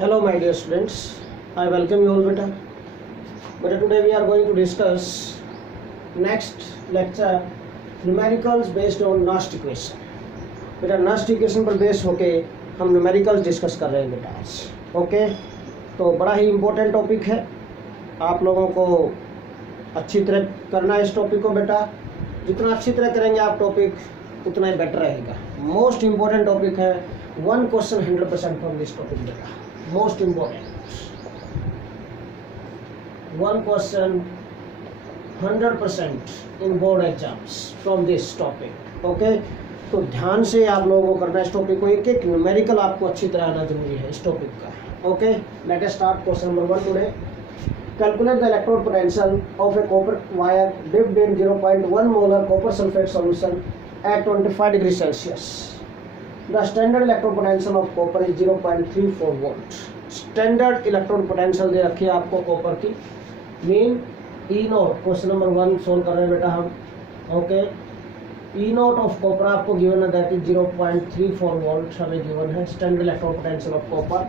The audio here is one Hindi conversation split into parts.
Hello my dear students, I welcome you all beta. Today we are going to discuss next lecture numericals based on Nast equation. बेटा Nast equation पर बेस होके हम numericals डिस्कस कर रहे हैं बेटा आज. ओके, तो बड़ा ही इम्पोर्टेंट टॉपिक है, आप लोगों को अच्छी तरह करना है इस टॉपिक को बेटा. जितना अच्छी तरह करेंगे आप टॉपिक उतना ही बेटर रहेगा. मोस्ट इम्पोर्टेंट टॉपिक है. One question 100% from this topic बेटा. Most important, one question 100% in board exams from this topic. Okay, तो ध्यान से आप लोगों को करना है इस टॉपिक को. एक एक न्यूमेरिकल आपको अच्छी तरह आना जरूरी है इस टॉपिक का. Okay, let us start question number 1 today. Calculate the electrode potential of A copper wire dipped in 0.1 molar copper sulphate solution at 25 degree Celsius. The standard electrode potential of copper is 0.34 volt. Standard electrode potential दे रखी है आपको कॉपर की. Mean E not, question number 1 solve कर रहे हैं बेटा हम. Okay, E nought of copper आपको गिवन है, दैट इज 0.34 वोल्ट हमें गिवन है. Standard electrode potential of copper.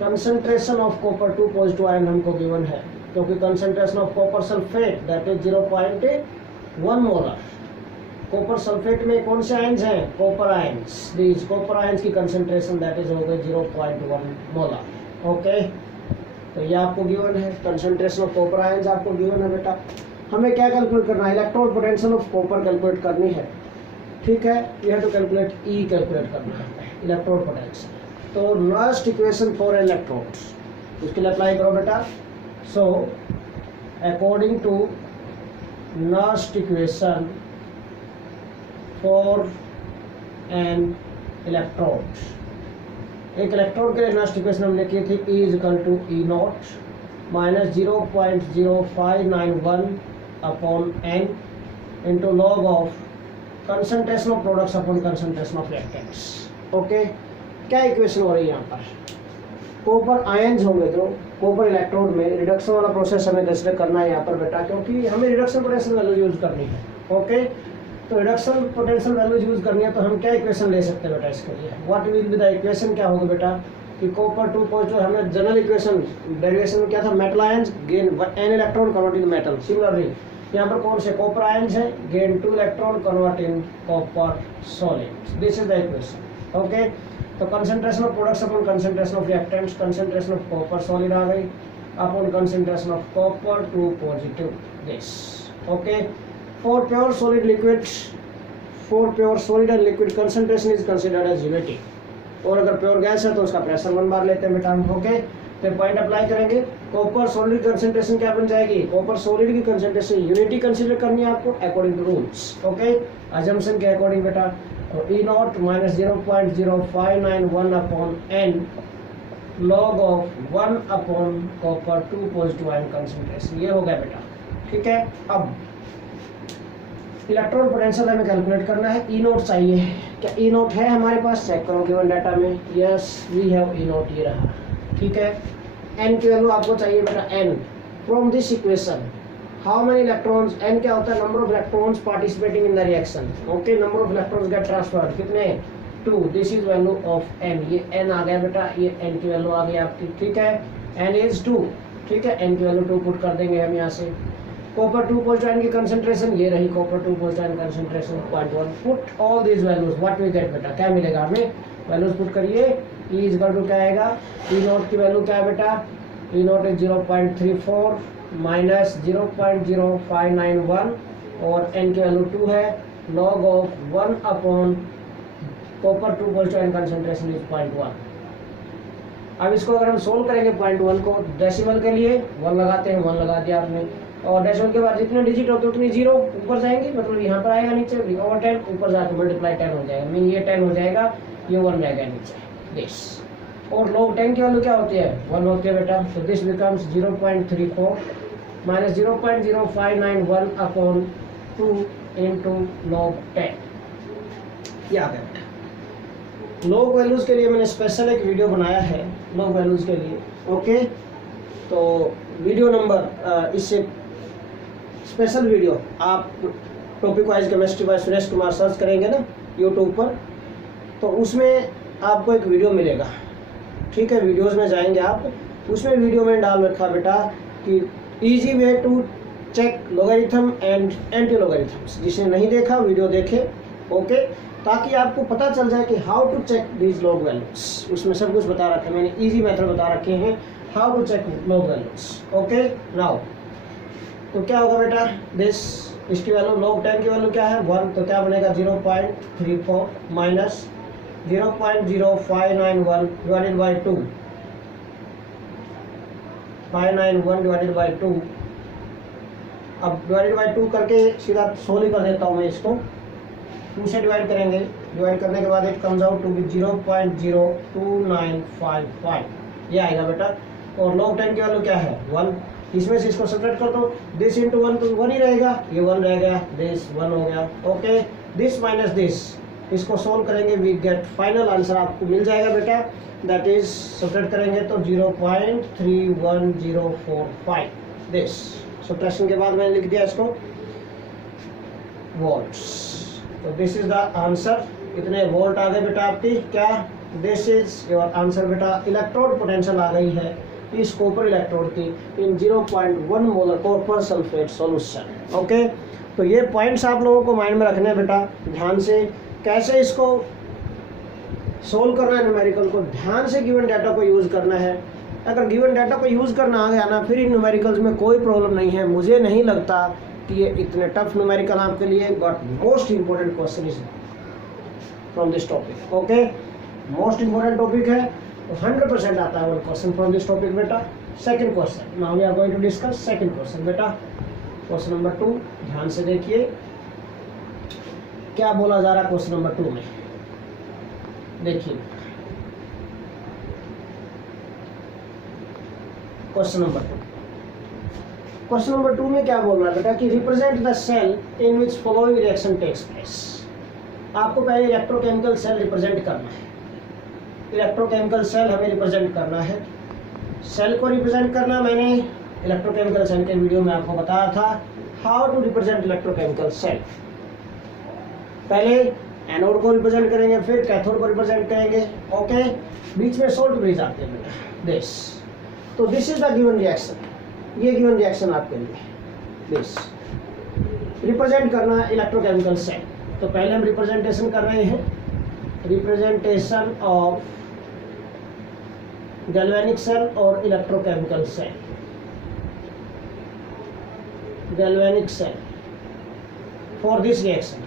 Concentration of copper 2 positive ion हमको गिवन है, क्योंकि concentration of copper sulphate that is 0.1 molar. Copper sulphate में कौन से आयंस हैं? Copper ions. These copper ions की कंसंट्रेशन दैट इज हो गई 0.1 मोलर. ओके, तो ये आपको गिवन है. कंसंट्रेशन ऑफ कॉपर आयंस आपको गिवन है बेटा. हमें क्या कैलकुलेट करना है? Electrode potential of copper calculate करनी है. ठीक है, we have to calculate E calculate करना है इलेक्ट्रोड पोटेंशियल. तो नास्ट इक्वेशन फॉर इलेक्ट्रोड उसके लिए अप्लाई करो बेटा. So according to Nernst equation for an electrode, एक इलेक्ट्रोड के लिए नास्ट इक्वेशन हमने की थी E is equal to E not minus 0.0591 upon n into log of concentration of products upon concentration of reactants. Okay, क्या इक्वेशन हो रही है यहाँ पर? कॉपर आयंस होंगे तो कॉपर इलेक्ट्रोड में रिडक्शन वाला प्रोसेस हमें कंसिडर करना है यहाँ पर बेटा, क्योंकि हमें रिडक्शन पोटेंशियल वैल्यू यूज करनी है. ओके, तो रिडक्शन पोटेंशियल वैल्यूज यूज करनी है, तो हम क्या इक्वेशन ले सकते हैं बेटा इसके लिए? What will be the equation? क्या होगा बेटा कि कॉपर 2 पॉजिटिव, हमने जनरल इक्वेशन डेरिवेशन में क्या था? Metal ions gain n electron convert in metal. Similarly यहाँ पर कौन से कॉपर आयंस है? Gain 2 electron convert in copper solid. This is the equation. Okay, तो concentration of products upon concentration of reactants, concentration of copper solid आ गई upon concentration of copper 2 positive this. Okay, for pure solid and liquid concentration is considered as unity. और अगर प्योर गैस है तो उसका प्रेशर 1 बार लेते हैं बेटा हम. ओके, तो पॉइंट अप्लाई करेंगे. कॉपर सॉलिड कंसंट्रेशन क्या बन जाएगी? कॉपर सॉलिड की कंसंट्रेशन यूनिटी कंसीडर करनी है आपको according to rules. Okay, assumption के अकॉर्डिंग बेटा. तो E not minus 0.0591 upon N log of 1 upon copper 2 positive ion concentration. ये हो गया बेटा. ठीक है, अब इलेक्ट्रॉन पोटेंशियल हमें कैलकुलेट करना है. ई नोट चाहिए. क्या ई नोट है हमारे पास? चेक करो गिवन डाटा में. Yes, we have E naught. ये रहा. ठीक है, एन की वैल्यू आपको चाहिए बेटा. N from this equation how many electrons? N क्या होता है? Number of electrons participating in the reaction. Okay, number of electrons get transferred. कितने? 2. This is value of N. ये एन आ गया बेटा, ये एन की वैल्यू आ गई आपकी. ठीक है, एन इज 2. ठीक है, एन की वैल्यू 2 पुट कर देंगे हम यहाँ से. कॉपर 2 पॉजिटिव आयन की कंसंट्रेशन ये रही. Copper 2 positive ion concentration 0.1. Put all this values. What we get बेटा? क्या मिलेगा हमें? वैल्यूज पुट करिए. E इज इक्वल टू क्या आएगा? E नॉट की वैल्यू क्या है बेटा? E नॉट इज 0.34 माइनस 0.0591 और n की वैल्यू 2 है. Log of 1 upon copper 2 positive ion concentration is 0.1. अब इसको अगर हम सोल्व करेंगे 0.1 को डेसिमल के लिए 1 लगाते हैं. 1 लगा दिया आपने, और डेसिमल के बाद जितने डिजिट होते हैं उतनी 0 ऊपर जाएंगे. मतलब यहाँ पर आएगा नीचे और 10 ऊपर जाकर मल्टीप्लाई 10 हो जाएगा. मीन ये 10 हो जाएगा, ये 1 जाएगा नीचे. दिस और log 10 की वैल्यू क्या होती है? 1 होती है बेटा. तो this becomes 0.34 minus 0.0591 upon 2 into log 10. ये आ गया बेटा. लॉग वैल्यूज के लिए मैंने स्पेशल एक वीडियो बनाया है लॉग वैल्यूज के लिए. ओके, तो वीडियो नंबर इससे स्पेशल वीडियो आप topic wise chemistry bye Suresh Kumar search करेंगे ना यूट्यूब पर, तो उसमें आपको एक वीडियो मिलेगा. ठीक है, वीडियोस में जाएंगे आप, उसमें वीडियो में डाल रखा बेटा कि easy way to check logarithm and anti logarithms. जिसने नहीं देखा वीडियो देखे, ओके, ताकि आपको पता चल जाए कि how to check these log values. उसमें सब कुछ बता रखे हैं मैंने, इजी मेथड बता रखे हैं how to check log values. Okay, now तो क्या होगा बेटा, दिस इसकी वैल्यू log 10 की वैल्यू क्या है 1, तो क्या बनेगा 0.34 minus 0.0591 divided by 2, 591 divided by 2। अब डिवाइडेड बाई 2 करके सीधा 16 ही कर देता हूँ मैं इसको, 2 से डिवाइड करेंगे, डिवाइड करने के बाद it comes out to be 0.02955, ये आएगा बेटा। और log 10 की वैल्यू क्या है 1, इसमें से इसको सब्ट्रैक्ट कर दो, दिस इंटू 1 तो 1 ही रहेगा, ये 1 रहेगा, दिस 1 हो गया। ओके, दिस माइनस दिस, इसको सोल्व करेंगे, वी गेट फाइनल आंसर आपको मिल जाएगा बेटा, दैट इज सब्ट्रैक्ट करेंगे तो 0.31045। दिस सब्ट्रैक्शन के बाद मैंने लिख दिया इसको वोल्ट्स, तो दिस इज द आंसर। इतने वोल्ट आ गए बेटा आपकी, क्या दिस इज योर आंसर बेटा। इलेक्ट्रोड पोटेंशियल आ गई है इस कॉपर इलेक्ट्रोड की इन 0.1 molar copper sulphate solution. Okay, तो ये पॉइंट्स आप लोगों को माइंड में रखने हैं बेटा, ध्यान से कैसे इसको सोल्व करना है, न्यूमेरिकल को ध्यान से गिवन डाटा को यूज़ करना है। अगर गिवन डाटा को यूज़ करना आ गया ना, फिर इन न्यूमेरिकल्स में कोई प्रॉब्लम नहीं है। मुझे नहीं लगता कि ये इतने टफ न्यूमेरिकल आपके लिए, but most important question is from this topic. Okay, most important topic है, 100% आता है one question from this topic बेटा। Second question, now we are going to discuss second question बेटा, क्वेश्चन नंबर 2। ध्यान से देखिए क्या बोला जा रहा है क्वेश्चन नंबर 2 में, देखिए क्वेश्चन नंबर 2। क्वेश्चन नंबर 2 में क्या बोल रहा है बेटा कि represent the cell in which following reaction takes place. आपको पहले इलेक्ट्रोकेमिकल सेल रिप्रेजेंट करना है, इलेक्ट्रोकेमिकल सेल हमें रिप्रेजेंट करना है। सेल को रिप्रेजेंट करना मैंने इलेक्ट्रोकेमिकल सेल के वीडियो में आपको बताया था, how to represent electrochemical cell. पहले एनोड को रिप्रेजेंट करेंगे, फिर कैथोड को रिप्रेजेंट करेंगे। ओके, बीच में सोल्ट ब्रिज आते हैं बेटा, दिस, तो this is the given reaction, ये गिवन रिएक्शन आपके लिए, दिस रिप्रेजेंट करना इलेक्ट्रोकेमिकल सेल। तो पहले हम रिप्रेजेंटेशन कर रहे हैं, रिप्रेजेंटेशन ऑफ गैल्वेनिक सेल और electrochemical cell. Galvanic cell for this reaction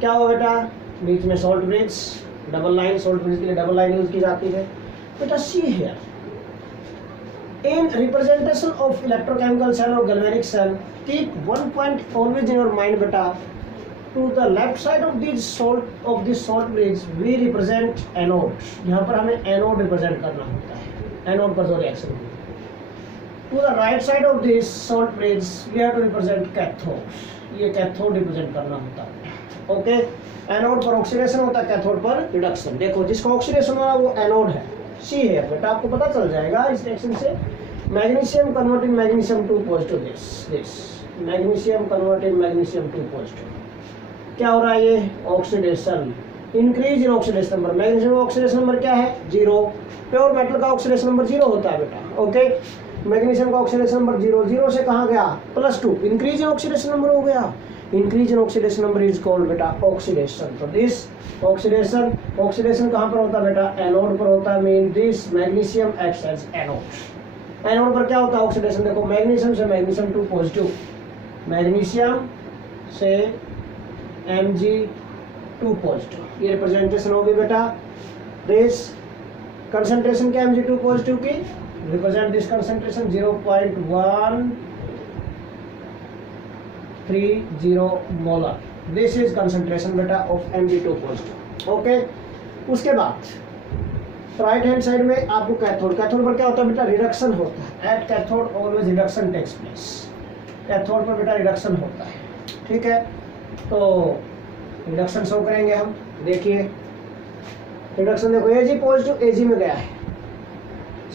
क्या हो बेटा, बीच में salt bridge, double line, salt bridge के लिए डबल लाइन यूज की जाती है बेटा। See here in representation of electrochemical cell और galvanic cell, keep one point always in your mind बेटा, to the left side of this salt bridge we represent anode। यहाँ पर हमें एनोड रिप्रेजेंट करना होता है, एनोड पर जो रिएक्शन होती है। to the right side of this salt bridge we have to represent cathode, ये कैथोड रिप्रेजेंट करना होता है। ओके, एनोड पर ऑक्सीडेशन होता है, कैथोड पर रिडक्शन। देखो जिसका ऑक्सीडेशन हो रहा है वो एनोड है, सी है बेटा, आपको पता चल जाएगा इस रिएक्शन से। Magnesium converting magnesium 2 positive, this magnesium converting magnesium 2 positive. क्या हो रहा है, ये oxidation, increase in oxidation number. Magnesium का ऑक्सीडेशन नंबर क्या है 0, प्योर मेटल का ऑक्सीडेशन नंबर 0 होता है बेटा। ओके, मैग्नीशियम का ऑक्सीडेशन नंबर 0, 0 से कहाँ गया +2, इंक्रीज इन ऑक्सीडेशन नंबर हो गया। Increase in oxidation number is called बेटा ऑक्सीडेशन। तो दिस ऑक्सीडेशन, ऑक्सीडेशन कहाँ पर होता है बेटा, एनोड पर होता है। Mean this magnesium acts as anode. Anode पर क्या होता है ऑक्सीडेशन, देखो मैग्नीशियम से मैग्नीशियम 2 पॉजिटिव, मैग्नीशियम से Mg2 पॉजिटिव, ये रिप्रेजेंटेशन होगी बेटा। दिस कंसंट्रेशन क्या Mg2 पॉजिटिव की, represent this concentration 0.130 molar. This is concentration बेटा ऑफ Mg2 पॉजिटिव। ओके, उसके बाद राइट हैंड साइड में आपको कैथोड, कैथोड पर क्या होता है बेटा, रिडक्शन होता है। At cathode always reduction takes place, cathode पर बेटा रिडक्शन होता है। ठीक है, तो रिडक्शन शो करेंगे हम, देखिए रिडक्शन देखो, Ag पॉजिटिव Ag में गया है,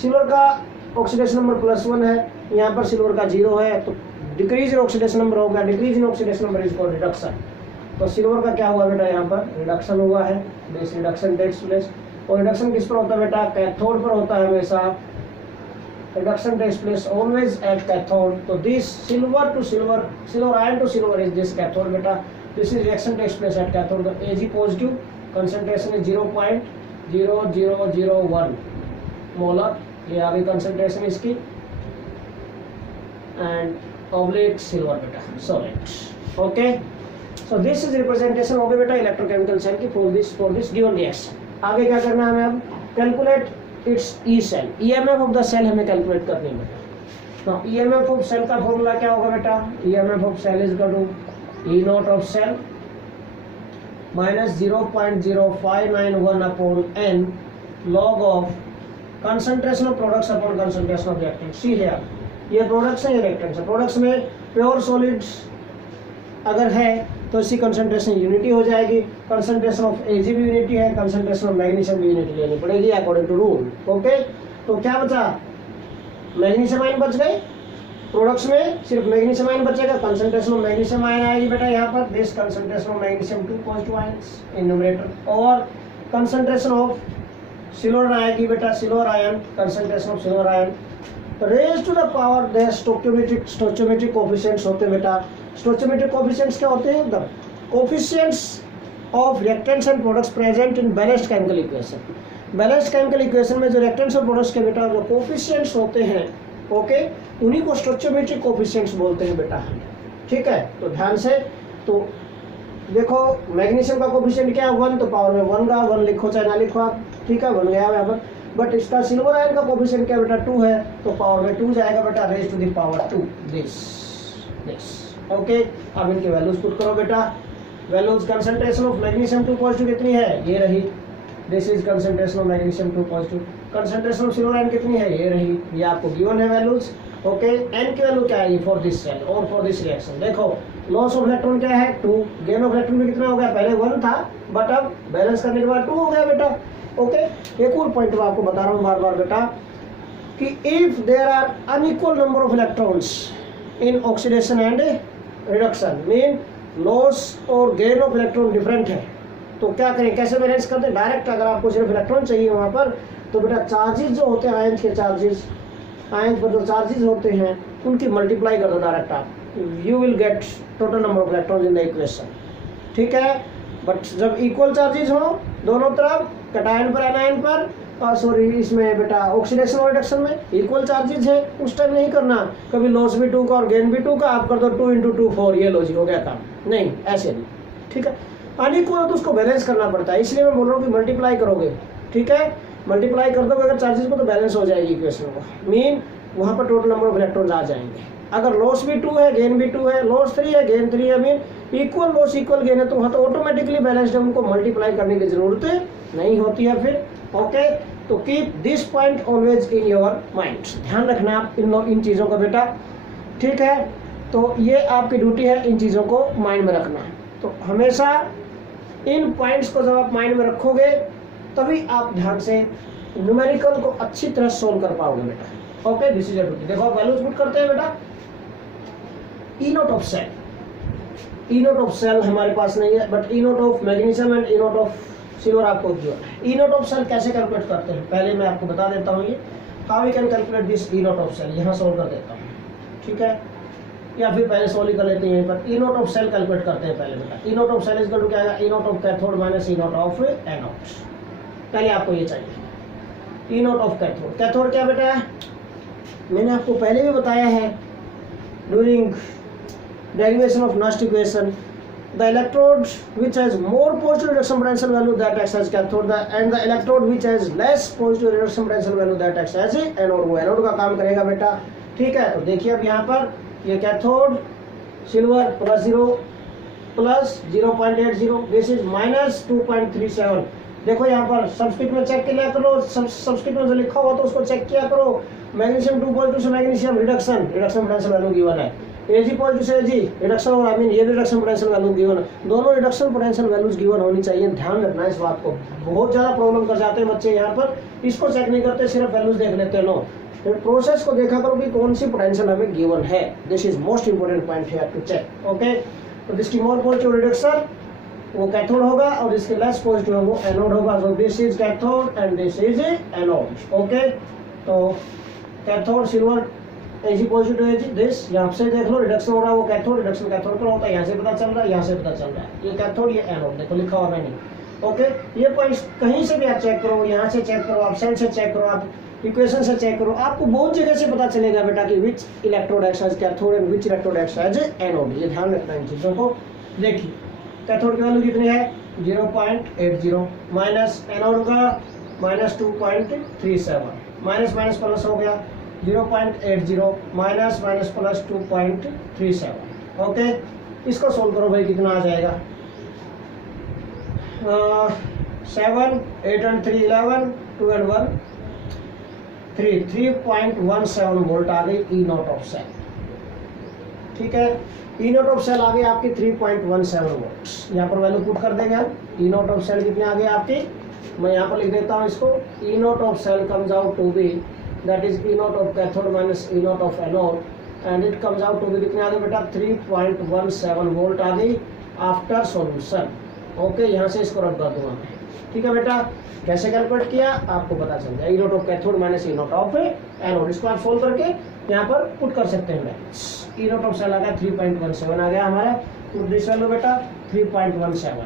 सिल्वर का ऑक्सीडेशन नंबर +1 है, यहाँ पर सिल्वर का 0 है, तो डिक्रीज इन ऑक्सीडेशन नंबर हो गया। Decrease in oxidation number is called reduction. तो सिल्वर का क्या हुआ बेटा, यहाँ पर रिडक्शन हुआ है, दिस रिडक्शन टेक्स प्लेस। और रिडक्शन किस पर होता है बेटा, कैथोड पर होता है हमेशा। Reduction takes place always at cathode. तो this silver to silver, silver ion to silver is this cathode बेटा। This is reaction takes place at cathode. Ag positive, concentration is 0.0001 molar, ये आगे कंसंट्रेशन इसकी, एंड ऑब्लिक सिल्वर बेटा solid. Okay, so this is representation हो गई बेटा इलेक्ट्रोकेमिकल सेल की फॉर दिस गिवन रिएक्शन। आगे क्या करना है हमें, अब calculate its E cell, EMF of the cell हमें कैलकुलेट करनी है बेटा। तो ईएमएफ ऑफ सेल का फॉर्मूला क्या होगा बेटा, EMF of cell is equal to E not of cell minus 0.0591 upon n log of concentration of products upon concentration of reactants. सी है, ये प्रोडक्ट्स हैं, ये रिएक्टेंट्स हैं। प्रोडक्ट्स में प्योर सॉलिड्स अगर है तो इसकी कंसंट्रेशन यूनिटी हो जाएगी। कंसंट्रेशन ऑफ Ag भी यूनिटी है, कंसंट्रेशन ऑफ मैग्नीशियम भी यूनिटी लेनी पड़ेगी अकॉर्डिंग टू रूल। ओके, तो क्या बचा, मैग्नीशियम आयन बच गए। प्रोडक्ट्स में सिर्फ मैग्नीशियम आयन बचेगा, कंसंट्रेशन ऑफ मैग्नीशियम आयन आएगी बेटा यहाँ पर, this concentration of magnesium 2 positive ions in numerator, और कंसंट्रेशन ऑफ सिल्वर आएगी बेटा, silver ion, concentration of silver ion raise to the power the stoichiometric coefficients होते हैं बेटा। स्टोइचियोमेट्रिक कोफिशिएंट्स क्या होते हैं, the coefficients of reactants and products present in balanced chemical equation. Balanced chemical equation में जो रिएक्टेंट्स और प्रोडक्ट्स के बेटा जो कोफिशिएंट्स होते हैं, ओके, उन्हीं को स्टोइचियोमेट्रिक कोफिशिएंट्स बोलते हैं बेटा। ठीक है, तो ध्यान से तो देखो, मैग्नीशियम का कोफिशिएंट क्या है 1, तो पावर में 1 का 1 लिखो चाहे ना लिखो आप, ठीक है, बन गया यहाँ पर। बट इसका सिल्वर आयन का कोफिशिएंट क्या बेटा 2 है, तो पावर में 2 जाएगा बेटा, raise to the power 2 this. Okay, अब इनके वैल्यूज पुट करो बेटा। Values, concentration of magnesium 2 positive कितनी है, ये रही, this is concentration of magnesium 2 positive. Concentration of silver ion कितनी है, ये रही, ये आपको गिवन है वैल्यूज। ओके, एन की वैल्यू क्या है फॉर दिस सेल और फॉर दिस रिएक्शन। देखो, लॉस ऑफ इलेक्ट्रॉन क्या है 2, गेन ऑफ इलेक्ट्रॉन में कितना हो गया, पहले 1 था बट अब बैलेंस करने के बाद 2 हो गया बेटा। ओके, एक और पॉइंट मैं आपको बता रहा हूँ बार बार बेटा कि if there are unequal number of electrons in oxidation and reduction, mean loss और गेन ऑफ इलेक्ट्रॉन डिफरेंट है, तो क्या करें, कैसे बैलेंस करते हैं, डायरेक्ट अगर आपको सिर्फ इलेक्ट्रॉन चाहिए वहाँ पर, तो बेटा चार्जेस जो होते हैं आयंस के चार्जेस, आयंस पर जो चार्जेस होते हैं उनकी मल्टीप्लाई कर दो डायरेक्ट आप, you will get total number of electrons in the equation. ठीक है, बट जब इक्वल चार्जेस हो दोनों तरफ, कैटायन पर एनायन पर, और सॉरी इसमें बेटा ऑक्सीडेशन और रिडक्शन में इक्वल चार्जेस है, उस टाइम नहीं करना कभी लॉस भी 2 का और गेन भी 2 का, आप कर दो 2 × 2 4, ये लो जी हो गया काम, नहीं ऐसे नहीं। ठीक है, अनइक्वल तो उसको बैलेंस करना पड़ता है, इसलिए मैं बोल रहा हूँ कि मल्टीप्लाई करोगे। ठीक है, मल्टीप्लाई कर दोगे अगर चार्जेस को तो बैलेंस हो जाएगी इक्वेशन को, मीन वहाँ पर टोटल नंबर ऑफ इलेक्ट्रॉन्स आ जाएंगे। अगर लॉस भी 2 है, गेन भी 2 है, लॉस 3 है, गेन 3 है, mean equal loss equal gain है, तो वहाँ तो ऑटोमेटिकली बैलेंस्ड है, उनको मल्टीप्लाई करने की जरूरत नहीं होती है फिर। ओके, तो keep this point always in your mind, ध्यान रखना आप इन चीज़ों का बेटा। ठीक है, तो ये आपकी ड्यूटी है इन चीज़ों को माइंड में रखना। तो हमेशा इन पॉइंट्स को जब आप माइंड में रखोगे तभी आप ध्यान से न्यूमेरिकल को अच्छी तरह सोल्व कर पाओगे बेटा। Okay, this is your duty. देखो आप वैल्यूज पुट करते हैं बेटा। E note of cell, E note of cell हमारे पास नहीं है, but E note of magnesium and E note of silver आपको दिया है। ई नोट ऑफ सेल कैसे कैलकुलेट करते हैं पहले मैं आपको बता देता हूँ, ये how we can calculate this E note of cell, यहाँ सोल्व कर देता हूँ। ठीक है, या फिर पहले सोल्व ही कर लेते हैं, पर E note of cell calculate करते हैं पहले बेटा। E note of cell is equal to क्या आएगा, E note of cathode minus E note of anode. पहले आपको ये चाहिए E note of cathode. Cathode क्या बेटा है, मैंने आपको पहले भी बताया है during derivation of Nernst equation, the electrode which has more positive reduction potential value that acts as cathode, and the electrode which has less positive reduction potential value that acts as anode, वो एनोड का काम करेगा बेटा। ठीक है, तो देखिए अब यहाँ पर ये cathode silver +0 plus 0.80, this is -2.37। देखो यहाँ पर सब्स्टिट्यूट में चेक किया करो, सब्स्टिट्यूट में जो लिखा हुआ तो उसको चेक किया करो। मैग्नीशियम 2 पॉजिटिव से magnesium reduction potential value given है, Ag पॉजिटिव से Ag रिडक्शन, और आई मीन ये रिडक्शन पोटेंशियल वैल्यू गिवन है, दोनों रिडक्शन पोटेंशियल वैल्यूज गिवन होनी चाहिए। ध्यान रखना इस बात को, बहुत ज़्यादा प्रॉब्लम कर जाते हैं बच्चे यहाँ पर, इसको चेक नहीं करते, सिर्फ वैल्यूज देख लेते हैं। नो, प्रोसेस को देखा करो कि कौन सी पोटेंशियल हमें गिवन है, this is most important point here to check. Okay, तो दिस की मोर पॉजिटिव रिडक्शन वो कैथोड होगा और जिसके लेस पॉजिटिव है वो एनोड होगा। So this is cathode and this is anode. Okay, तो कैथोड सिल्वर एजी पॉजिटिव है दिस, यहाँ से देख लो रिडक्शन हो रहा है वो कैथोड, रिडक्शन कैथोड पर होता है, यहाँ से पता चल रहा है, यहाँ से पता चल रहा है, ये कैथोड ये एनोड, देखो लिखा हुआ मैंने। ओके, ये पॉइंट्स कहीं से भी आप चेक करो, यहाँ से चेक करो, आप सेल से चेक करो, आप इक्वेशन से चेक करो, आपको बहुत जगह से पता चलेगा बेटा कि which electrode acts as cathode and which electrode acts as anode. ये ध्यान रखना इन चीज़ों को। देखिए कैथोड की वैल्यू कितनी है 0.80 माइनस एनोड का -2.37, माइनस माइनस प्लस हो गया 0.80 माइनस माइनस प्लस 2.37। ओके, इसको सोल्व करो भाई, कितना आ जाएगा 7 8 and 3 11 2 and 1 3.17 वोल्ट आ गई ई नॉट ऑफ सेल। ठीक है, ई नॉट ऑफ सेल आ गई आपकी 3.17 वोल्ट। यहाँ पर वैल्यू पुट कर देंगे हम। ई नॉट ऑफ सेल कितनी आ गई आपकी, मैं यहाँ पर लिख देता हूँ इसको। E not of cell comes out to be that is E not of cathode minus E not of anode and it comes out to be कितनी आ गई बेटा 3.17 वोल्ट आ गई आफ्टर सॉल्यूशन। ओके, यहाँ से इसको रख दूंगा मैं। ठीक है बेटा, कैसे कैलकुलेट किया आपको पता चल जाए। E not of cathode minus E not of anode, इसको आप सोल्व करके यहाँ पर पुट कर सकते हैं। ई नॉट ऑफ सेल आ गया 3.17 आ गया हमारा। पुट दिस वैल्यू बेटा 3.17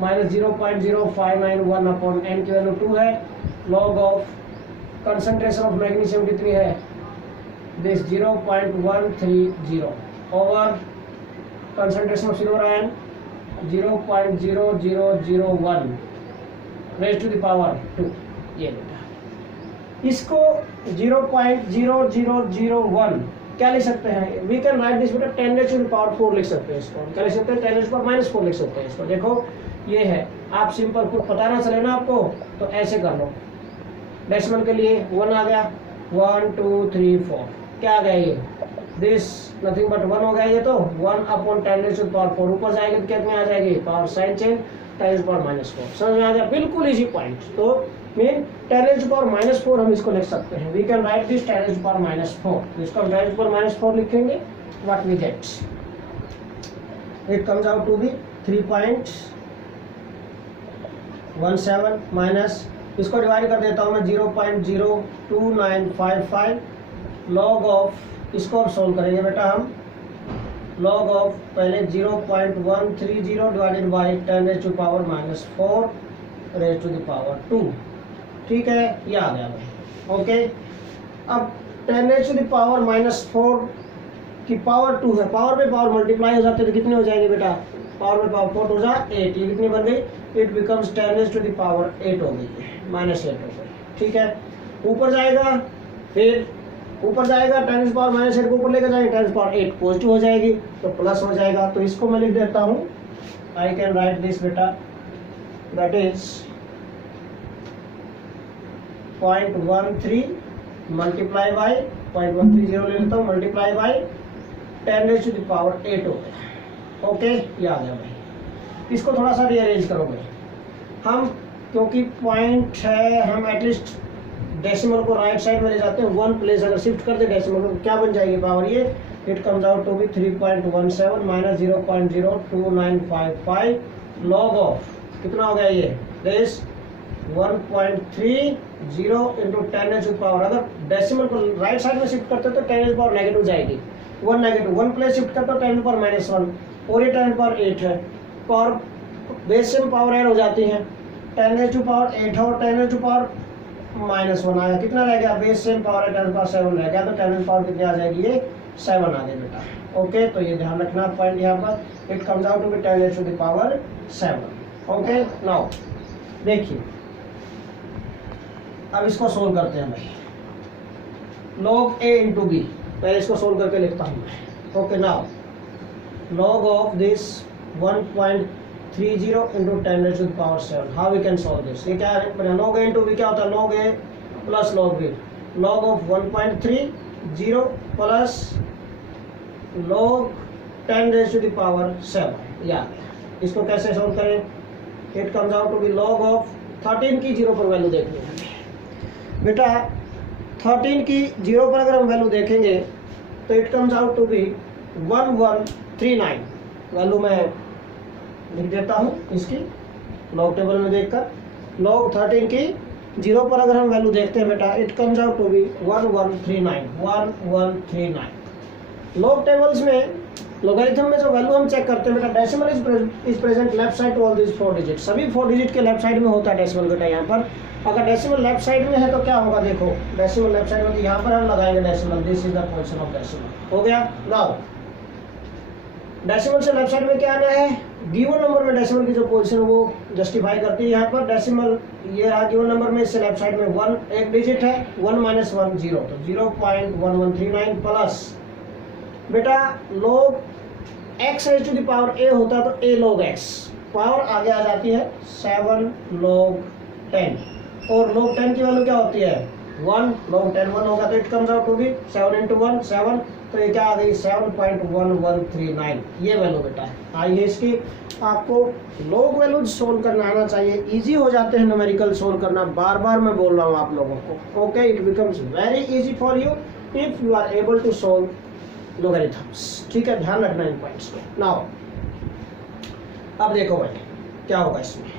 माइनस 0.0591 अपॉन एन की वैल्यू 2 है। Log of concentration of magnesium कितनी है this 0.130 over concentration of silver ion 0.0001 raise to the power 2। ये बेटा इसको 0.0001 क्या लिख सकते हैं, वी कैन राइट दिस बेटा 10 रेज़ टू द पावर 4 लिख सकते हैं इसको। क्या लिख सकते हैं 10 रेज़ टू द पावर -4 लिख सकते हैं इसको। देखो ये है, आप सिंपल कुछ पता ना चले ना आपको तो ऐसे कर लो। डेसिमल के लिए 1 आ गया 1 2 3 4 क्या आ गया ये दिस नथिंग बट 1 हो गया ये। तो 1 upon 10 raise to the power 4 ऊपर जाएगी तो कितनी आ जाएगी power sign change 10 raise to the power -4। समझ में आ गया, बिल्कुल इजी पॉइंट। तो mean 10 raise to the power -4 हम इसको लिख सकते हैं। We can write this 10 raise to the power -4। इसको 10 रेज़ टू द पावर -4 लिखेंगे, what we get it comes out to be 3.17 minus इसको डिवाइड कर देता हूँ मैं 0.02955 लॉग ऑफ, इसको अब सोल्व करेंगे बेटा हम। लॉग ऑफ पहले 0.130 divided by 10 raise to power -4 raise to the power 2। ठीक है, ये आ गया भाई। ओके, अब 10 रेज़ टू द पावर -4 की पावर 2 है, पावर में पावर मल्टीप्लाई हो जाते तो कितने हो जाएंगे बेटा, पावर में पावर 4 हो जाए 8, ये कितनी बन गई, it becomes 10 raise to the power 8 हो गई, -8 हो गई। ठीक है, ऊपर जाएगा, फिर ऊपर जाएगा 10 रेज़ टू पावर -8 को ऊपर लेकर जाएंगे 10 रेज़ टू पावर 8 पॉजिटिव हो जाएगी तो प्लस हो जाएगा। तो इसको मैं लिख देता हूँ, आई कैन राइट दिस बेटा दैट इज 0.13 मल्टीप्लाई बाई 0.130 ले लेता हूँ multiply by 10 raise to the power 8 हो गया। ओके, ये आ गया भाई। इसको थोड़ा सा रीअरेंज करो भाई, हम क्योंकि पॉइंट है हम एटलीस्ट डेसिमल को राइट साइड में ले जाते हैं। 1 प्लेस अगर शिफ्ट कर दे डेसिमल को क्या बन जाएगी पावर, ये it comes out to be 3.17 minus 0.02955 log of कितना हो गया ये this 1.30 into 10 raise to the power. अगर डेसिमल को राइट साइड में शिफ्ट करते तो 10 raise to the power negative जाएगी, 1 नेगेटिव, 1 प्लेस शिफ्ट करते तो 10 टू द पावर -1 और ये 10 टू द पावर 8 है। पावर बेस से पावर ऐड हो जाती है, 10 रेज़ टू पावर 8 और 10 रेज़ टू पावर -1 आया, कितना रह गया बेस से पावर 10 टू पावर 7 रह गया, तो 10 रेज़ टू पावर कितनी आ जाएगी ये 7 आ गई बेटा। ओके, तो ये ध्यान रखना पॉइंट यहाँ पर, it comes out to be 10 raise to the power 7। Okay, now देखिए अब इसको सोल्व करते हैं भाई। लॉग ए इंटू बी, पहले इसको सोल्व करके लिखता हूँ मैं। Okay, now log of this 1.30 into 10 raised to the power 7, how we can solve this? ये क्या है, log a into b क्या होता है, log a plus log b, log of 1.30 plus log 10 raised to the power 7। या इसको कैसे सोल्व करें, it comes out to be log of 13 की 0 पर वैल्यू देखनी है बेटा। 13 की 0 पर अगर हम वैल्यू देखेंगे तो it comes out to be 1139 value मैं लिख देता हूँ इसकी लॉग टेबल में देखकर। लॉग 13 की 0 पर अगर हम वैल्यू देखते हैं बेटा, it comes out to be 1139। Log tables में लोगरिथम में जो वैल्यू हम चेक करते हैं बेटा, decimal is present left side to all this 4 digit. सभी 4 डिजिट के लेफ्ट साइड में होता है डेसिमल बेटा। यहाँ पर अगर डेसिमल लेफ्ट साइड में है तो क्या होगा, देखो डेसिमल लेफ्ट साइड में, तो यहाँ पर हम लगाएंगे decimal, this is the position of decimal. हो गया। नाउ डेसिमल से लेफ्ट साइड में क्या आना है, गिवन नंबर में डेसिमल की जो पोजीशन वो जस्टिफाई करती है। यहाँ पर डेसिमल ये रहा गिवन नंबर में, इससे लेफ्ट साइड में 1 एक डिजिट है, 1 माइनस 1 0, तो 0.1139 प्लस बेटा log x raised to the power a होता तो a log x, पावर आगे आ जाती है 7 log 10, और log 10 की वैल्यू क्या होती है 1, log 10 1 होगा तो it comes out to be 7 into 1 7, तो ये क्या आ गई 7.1139, ये वैल्यू बेटा है। आइए इसकी आपको log वैल्यूज सोल्व करना आना चाहिए, इजी हो जाते हैं न्यूमेरिकल सोल्व करना, बार बार मैं बोल रहा हूँ आप लोगों को। Okay, it becomes very easy for you if you are able to solve logarithms. ठीक है, ध्यान रखना इन पॉइंट्स को। नाउ अब देखो भाई क्या होगा इसमें,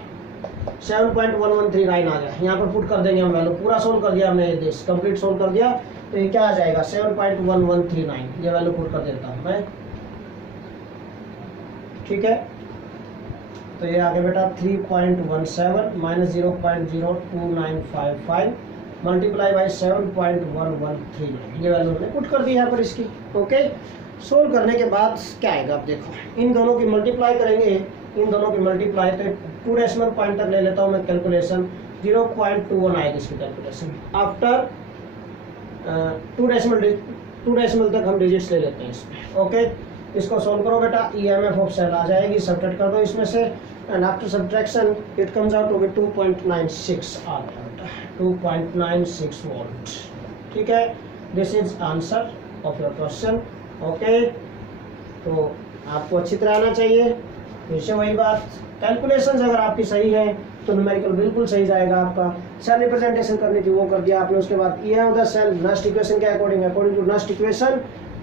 7.1139 आ गया, यहाँ पर पुट कर देंगे हम वैल्यू, पूरा सोल्व कर दिया हमने, ये कंप्लीट सोल्व कर दिया, तो ये क्या आ जाएगा 7.1139, ये वैल्यू पुट कर देता हूँ मैं। ठीक है, तो ये आ गया बेटा 3.17 माइनस 0.02955 मल्टीप्लाई बाई 7.1139, ये वैल्यू हमने पुट कर दी यहाँ पर इसकी। ओके, सोल्व करने के बाद क्या आएगा, आप देखो इन दोनों की मल्टीप्लाई करेंगे, इन दोनों की मल्टीप्लाई, तो 2 डेसिमल पॉइंट तक ले लेता हूँ मैं कैलकुलेशन, 0.21 आएगी इसकी कैलकुलेशन। आफ्टर 2 डेसिमल तक हम डिजिट्स ले लेते हैं इसमें। ओके, इसको सोल्व करो बेटा, EMF ऑफ सेल आ जाएगी, सब्ट्रैक्ट कर दो इसमें से, and after subtraction it comes out to be 2.96 आ गया बेटा, 2.96 वोल्ट। ठीक है, this is answer of your question. Okay, तो आपको अच्छी तरह आना चाहिए, फिर से वही बात, कैलकुलेशंस अगर आपकी सही है तो न्यूमेरिकल बिल्कुल सही जाएगा आपका। सेल रिप्रेजेंटेशन करनी थी वो कर दिया आपने, उसके बाद EM of the cell Nernst equation के according to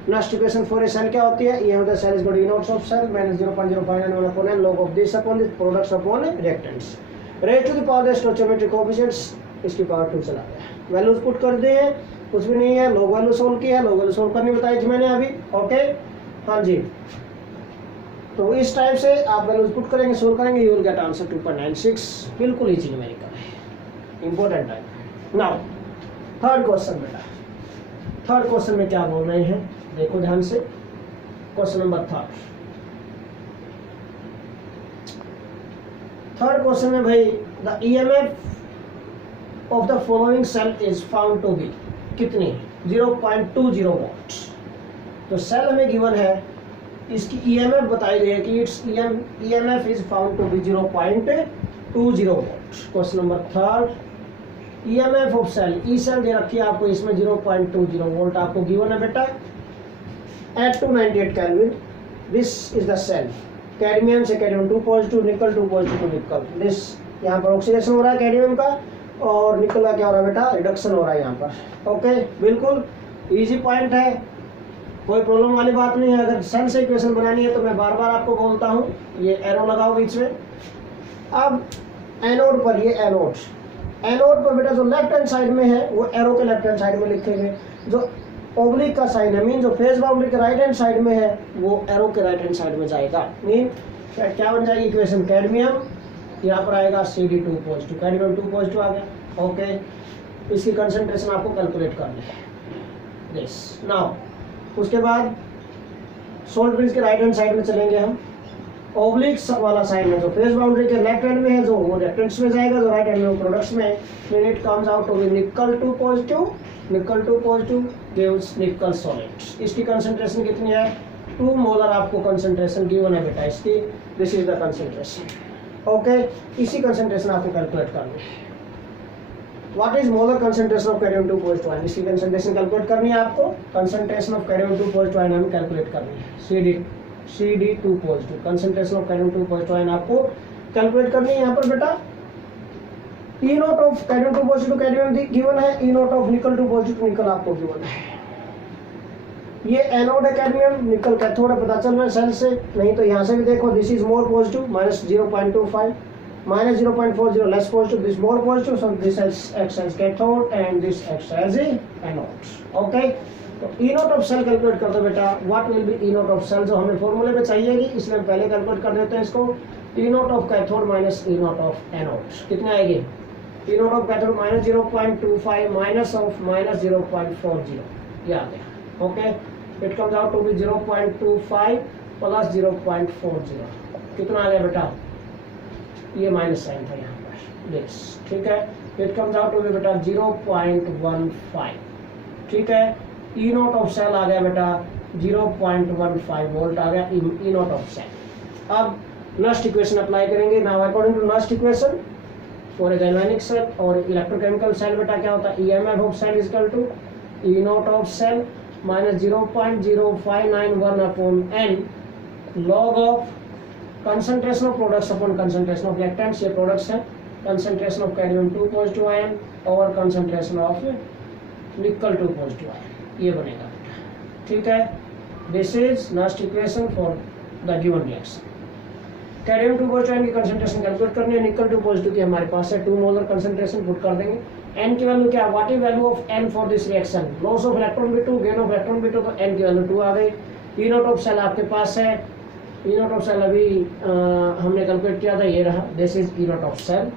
Nernst equation for a cell क्या होती है, EM of the cell is equal to E nought of cell minus 0.0591 upon n log of this upon this products upon reactants raise to the power the stoichiometric coefficients, इसकी पावर 2 चला गया, वैल्यूज पुट कर दिए, कुछ भी नहीं है, log वैल्यू सोल्व की है, log वैल्यू सोल्व करनी बताई थी मैंने अभी। ओके, हाँ जी, तो इस टाइप से आप वैल्यूज पुट करेंगे, सोल्व करेंगे, यू विल गेट आंसर 2.96, बिल्कुल इजी न्यूमेरिकल है, इंपॉर्टेंट है। नाउ थर्ड क्वेश्चन बेटा, थर्ड क्वेश्चन में क्या बोल रहे हैं देखो ध्यान से, क्वेश्चन नंबर थर्ड क्वेश्चन में भाई, the EMF of the following cell is found to be कितनी, 0.20 वोल्ट। तो सेल हमें गिवन है, इसकी EMF बताई गई है कि it's EMF is found to be 0.20 volt. Question number third, EMF of cell, E cell दे रखी है आपको, इसमें 0.20 वोल्ट आपको गिवन है बेटा, at 298 Kelvin, this is the cell, cadmium से कैडमियम 2 पॉजिटिव, निकल 2 पॉजिटिव टू निकल, दिस यहाँ पर ऑक्सीडेशन हो रहा है कैडमियम का, और निकल का क्या हो रहा है बेटा, रिडक्शन हो रहा है यहाँ पर। ओके, बिल्कुल इजी पॉइंट है, कोई प्रॉब्लम वाली बात नहीं है। अगर सेल से इक्वेशन बनानी है तो मैं बार बार आपको बोलता हूँ, ये एरो लगाओ बीच में। अब एनोड पर, ये एनोड पर बेटा जो लेफ्ट हैंड साइड में है वो एरो के लेफ्ट हैंड साइड में लिखेंगे, जो ओब्लिक का साइन है, मीन जो फेस बाउंड्री के राइट हैंड साइड में है वो एरो के राइट हैंड साइड में जाएगा। मीन क्या बन जाएगी इक्वेशन, कैडमियम यहाँ पर आएगा CD2 पॉजिटिव, कैडमियम 2 पॉजिटिव आ गया। ओके, इसकी कंसंट्रेशन आपको कैलकुलेट करनी है, दिस। नाउ उसके बाद सोल्ट ब्रिज के राइट हैंड साइड में चलेंगे हम, ओब्लिक वाला साइड में जो फेस बाउंड्री के लेफ्ट हैंड में है जो वो रिएक्टेंट्स में जाएगा, जो राइट हैंड में वो प्रोडक्ट्स में। फिर it comes out to be nickel 2 positive gives nickel solid. इसकी कंसंट्रेशन कितनी है, 2 मोलर आपको कंसंट्रेशन गिवन है बेटा इसकी, this is the concentration. Okay, इसी कंसंट्रेशन आपको कैलकुलेट करनी है। What is molar concentration of cadmium 2 positive ion, इसकी कंसंट्रेशन कैलकुलेट करनी है आपको। Concentration of cadmium 2 positive ion हमें कैलकुलेट करनी है, CD2 positive, concentration of cadmium 2 positive ion आपको कैलकुलेट करनी है। यहाँ पर बेटा E nought of cadmium 2 positive cadmium given है, E nought of nickel 2 positive निकल आपको गिवन है। ये एनोड है कैडमियम, निकल कैथोड है, पता चल रहा है सेल से, नहीं तो यहाँ से भी देखो this is more positive -0.25 -0.40 less positive, this more positive, so this acts as cathode and this acts as anode. Okay, तो E note of cell calculate कर दो बेटा। What will be E note of cell, जो हमें फॉर्मूले में चाहिएगी, इसलिए हम पहले कैलकुलेट कर देते हैं इसको। E note of cathode minus E note of anode कितने आएगी? E note of cathode -0.25 minus of -0.40, ये आ गया। Okay, it comes out to be 0.25 plus 0.40, कितना आ गया बेटा? ये माइनस साइन था यहाँ पर, दिस, ठीक है। It comes out to be बेटा 0.15, ठीक है। ई नोट ऑफ सेल आ गया बेटा 0.15 वोल्ट आ गया ई नोट ऑफ सेल। अब नस्ट इक्वेशन अप्लाई करेंगे। Now according to Nernst equation for a galvanic cell और इलेक्ट्रोकेमिकल सेल बेटा क्या होता है? EMF of cell is equal to E note of cell minus 0.0591 upon N log of concentration of products upon concentration of reactants, ये प्रोडक्ट्स है, concentration of cadmium 2 positive ion और concentration of nickel 2 positive ion, ये बनेगा बेटा, ठीक है। This is Nernst equation for the given reaction. Cadmium 2 positive ion की कंसंट्रेशन कैलकुलेट करनी है, निकल 2 पॉजिटिव की हमारे पास है 2 मोलर कंसंट्रेशन पुट कर देंगे। एन की वैल्यू क्या? What is value of n for this reaction? Loss of electron be 2, gain of electron be 2, तो एन की वैल्यू 2 आ गई। ई नोट ऑफ सेल आपके पास है, ई नोट ऑफ सेल अभी हमने कैलकुलेट किया था, ये रहा, this is E note of cell.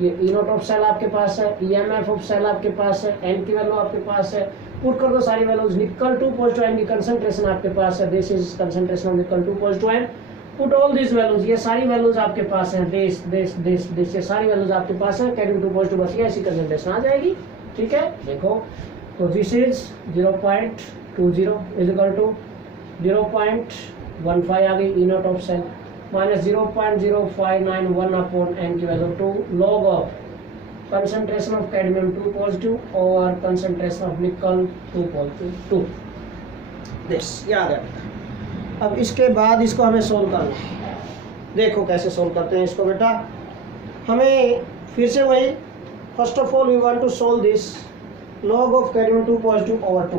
ये ई नोट ऑफ सेल आपके पास है, ईएमएफ ऑफ सेल आपके पास है, एन की वैल्यू आपके पास है, पुट कर दो सारी वैल्यूज। निकल 2 पॉजिटिव आयन की कंसंट्रेशन आपके पास है, this is concentration of nickel 2 positive ion, put all this values, ये सारी वैल्यूज आपके पास हैं, दिस ये सारी वैल्यूज आपके पास है। कैडमियम 2 पॉजिटिव बस ये ऐसी कंसंट्रेशन आ जाएगी, ठीक है। देखो तो this is 0.20 is equal to 0.15 आ गई E note of cell minus 0.0591 upon N की value 2 log of concentration of cadmium 2 positive और concentration of nickel 2 positive 2, this, ये आ गया। अब इसके बाद इसको हमें सोल्व करना है। देखो कैसे सोल्व करते हैं इसको बेटा। हमें फिर से वही, first of all we want to solve this log of cadmium 2 positive over 2,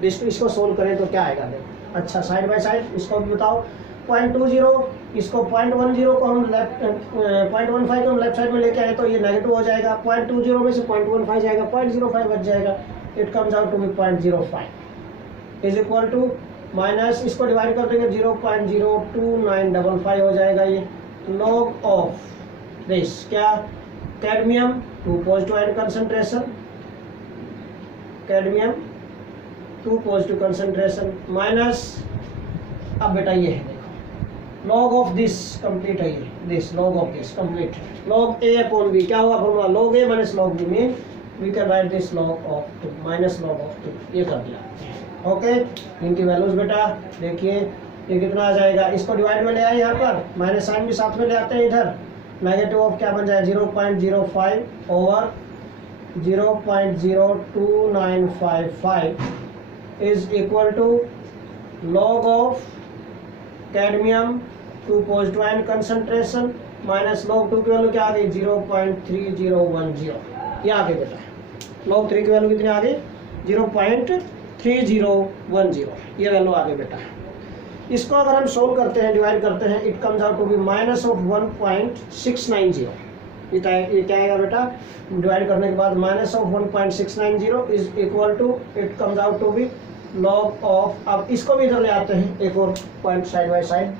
this, इसको सोल्व करें तो क्या आएगा? देखो अच्छा, साइड बाय साइड इसको भी बताओ। 0.20 इसको 0.10 को हम लेफ्ट 0.15 को हम लेफ्ट साइड में लेके आए तो ये नेगेटिव हो जाएगा। 0.20 में से 0.15 जाएगा, 0.05 बच जाएगा, it comes out to be 0.05 is equal to minus, इसको डिवाइड कर देंगे 0.02955 हो जाएगा ये लॉग ऑफ दिस, क्या? Cadmium 2 positive ion concentration, cadmium 2 positive concentration minus, अब बेटा ये है देखो लॉग ऑफ दिस कंप्लीट है, ये this log of this complete है, लॉग ए अपॉन बी, क्या होगा formula? Log A minus log B, mean we can write this log of 2 minus log of 2, ये कर दिया। ओके, इनकी वैल्यूज बेटा देखिए ये कितना आ जाएगा, इसको डिवाइड में ले आए, यहाँ पर माइनस साइन भी साथ में ले आते हैं इधर, नेगेटिव ऑफ क्या बन जाए 0.05 over 0.02955 is equal to log of cadmium 2 positive ion concentration minus log 2 की वैल्यू क्या आ गई? 0.3010, ये आ गई बेटा। लॉग 3 की वैल्यू कितनी आ गई? 0.3010, ये वैल्यू आ गई बेटा। इसको अगर हम सोल्व करते हैं, डिवाइड करते हैं, it comes out to be minus of 1.690, ये क्या आएगा बेटा? डिवाइड करने के बाद minus of 1.690 is equal to, it comes out to be log of, अब इसको भी इधर ले आते हैं, एक और पॉइंट साइड बाय साइड,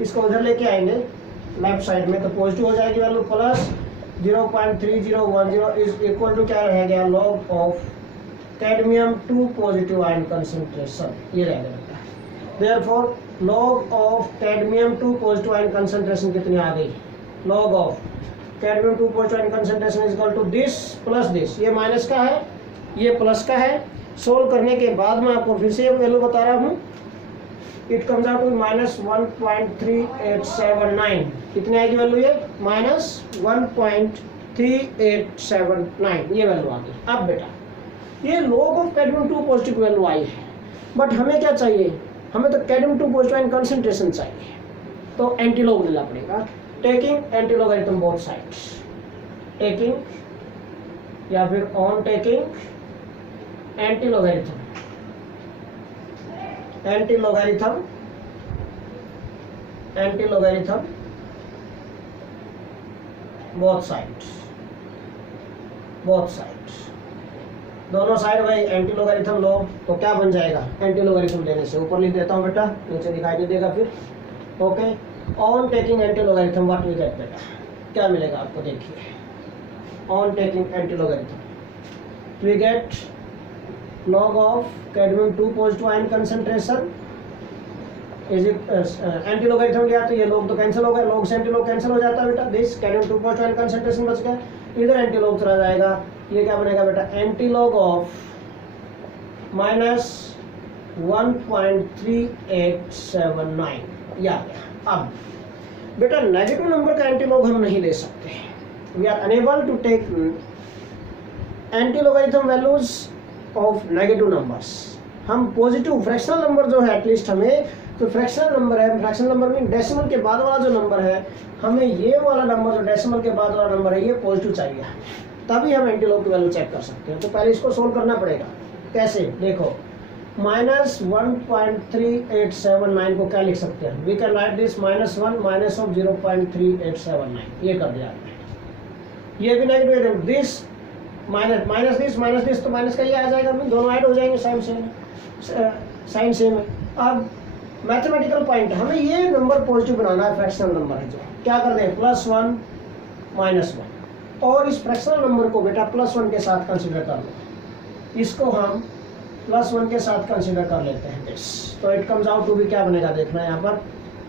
इसको उधर लेके आएंगे लेफ्ट साइड में, तो पॉजिटिव हो जाएगी value, plus 0.3010 is equal to क्या रहेगा? Log of cadmium 2 positive ion concentration, ये रहेगा बेटा। Therefore log of cadmium 2 positive ion concentration कितनी आ गई? Log of cadmium 2 positive ion concentration is equal to this plus this, ये माइनस का है, ये प्लस का है। सोल्व करने के बाद मैं आपको फिर से वैल्यू बता रहा हूँ, it comes out to minus 1.3879, कितनी आएगी वैल्यू? ये माइनस 1.3879, ये वैल्यू आ गई। अब बेटा ये log of cadmium 2 positive value आई है, बट हमें क्या चाहिए? हमें तो कैडमियम 2 पॉजिटिव आयन कंसंट्रेशन चाहिए, तो एंटीलॉग लेना पड़ेगा। Taking antilogarithm both sides, taking या फिर on taking antilogarithm anti logarithm both sides दोनों साइड भाई एंटी लोगारिथम लो तो क्या बन जाएगा, एंटी लोगारिथम लेने से ऊपर लिख देता हूँ बेटा, नीचे दिखाई नहीं देगा फिर। Okay, on taking anti logarithm what we get बेटा, क्या मिलेगा आपको, देखिए on taking anti logarithm we get log of cadmium 2 positive ion concentration is it anti logarithm लिया तो ये log तो कैंसिल हो गया, log से एंटी log कैंसिल हो जाता है बेटा, this cadmium 2 positive ion concentration बच गया, इधर एंटी log चला जाएगा, ये क्या बनेगा बेटा, एंटी log ऑफ -1.3879 ये आ गया। अब बेटा नेगेटिव नंबर का एंटी log हम नहीं ले सकते, we are unable to take anti logarithm values of negative numbers. हम पॉजिटिव फ्रैक्शनल नंबर जो है एटलीस्ट हमें, तो फ्रैक्शनल नंबर है, फ्रैक्शनल नंबर में डेसिमल के बाद वाला जो नंबर है, हमें ये वाला नंबर जो डेसिमल के बाद वाला नंबर है ये पॉजिटिव चाहिए, तभी हम एंटी लॉग की वैल्यू चेक कर सकते हैं। तो पहले इसको सोल्व करना पड़ेगा, कैसे देखो, -1.3879 को क्या लिख सकते हैं, we can write this -1 minus of 0.3879, ये कर दिया आपने, ये भी नेगेटिव, दिस माइनस दिस तो माइनस का ये आ जाएगा, दोनों ऐड हो जाएंगे साइन सेम है। अब मैथमेटिकल पॉइंट, हमें ये नंबर पॉजिटिव बनाना है, फ्रैक्शनल नंबर है जो, क्या कर दें, +1 -1, और इस फ्रैक्शनल नंबर को बेटा +1 के साथ कंसीडर कर लो, इसको हम +1 के साथ कंसीडर कर लेते हैं दिस, तो इट कम्स आउट टू भी क्या बनेगा देखना है यहाँ पर,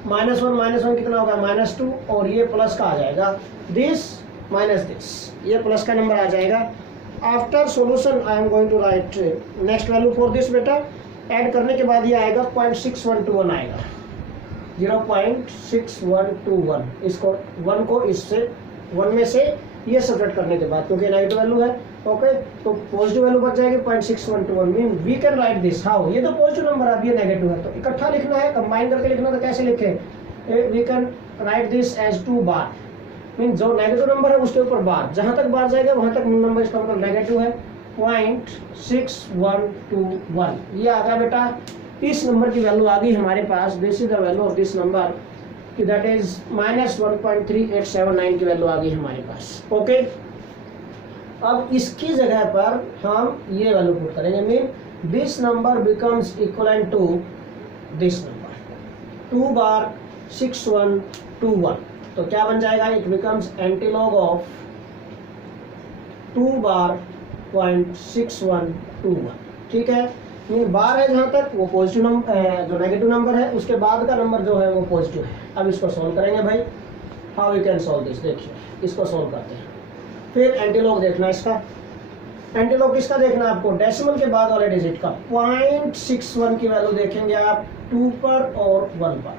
-1 कितना होगा, -2, और ये प्लस का आ जाएगा, दिस माइनस दिस, ये प्लस का नंबर आ जाएगा। After solution I am going to write next value for this बेटा, ऐड करने के बाद ये आएगा 0.6121 आएगा, 0.6121, इसको 1 को इससे 1 में से ये सब्ट्रैक्ट करने के बाद, क्योंकि नेगेटिव वैल्यू है, ओके, तो पॉजिटिव वैल्यू बच जाएगी 0.6121, mean we can write this how, ये तो पॉजिटिव नंबर है, अब ये नेगेटिव है, तो इकट्ठा लिखना है, कंबाइन करके लिखना, तो कैसे लिखें, we can write this as 2 बार, मीन जो नेगेटिव नंबर है उसके ऊपर बार, जहां तक बार जाएगा वहां तक नंबर इसका मतलब नेगेटिव है, 0.6121, ये आ गया बेटा, इस नंबर की वैल्यू आ गई हमारे पास, this is the value of this number, that is -1.3879 की वैल्यू आ गई हमारे पास। ओके, अब इसकी जगह पर हम ये वैल्यू पुट करेंगे, mean this number becomes equivalent to this number 2/6121, तो क्या बन जाएगा, इट बिकम्स एंटीलॉग ऑफ 2/.6121, ठीक है, बार है जहाँ तक वो पॉजिटिव नंबर, जो नेगेटिव नंबर है उसके बाद का नंबर जो है वो पॉजिटिव है। अब इसको सॉल्व करेंगे भाई, how we can solve this, देखिए इसको सॉल्व करते हैं, फिर एंटीलॉग देखना इसका, एंटीलॉग किसका देखना है आपको, डेसिमल के बाद वाले डिजिट का, 0.61 की वैल्यू देखेंगे आप 2 पर और 1 पर,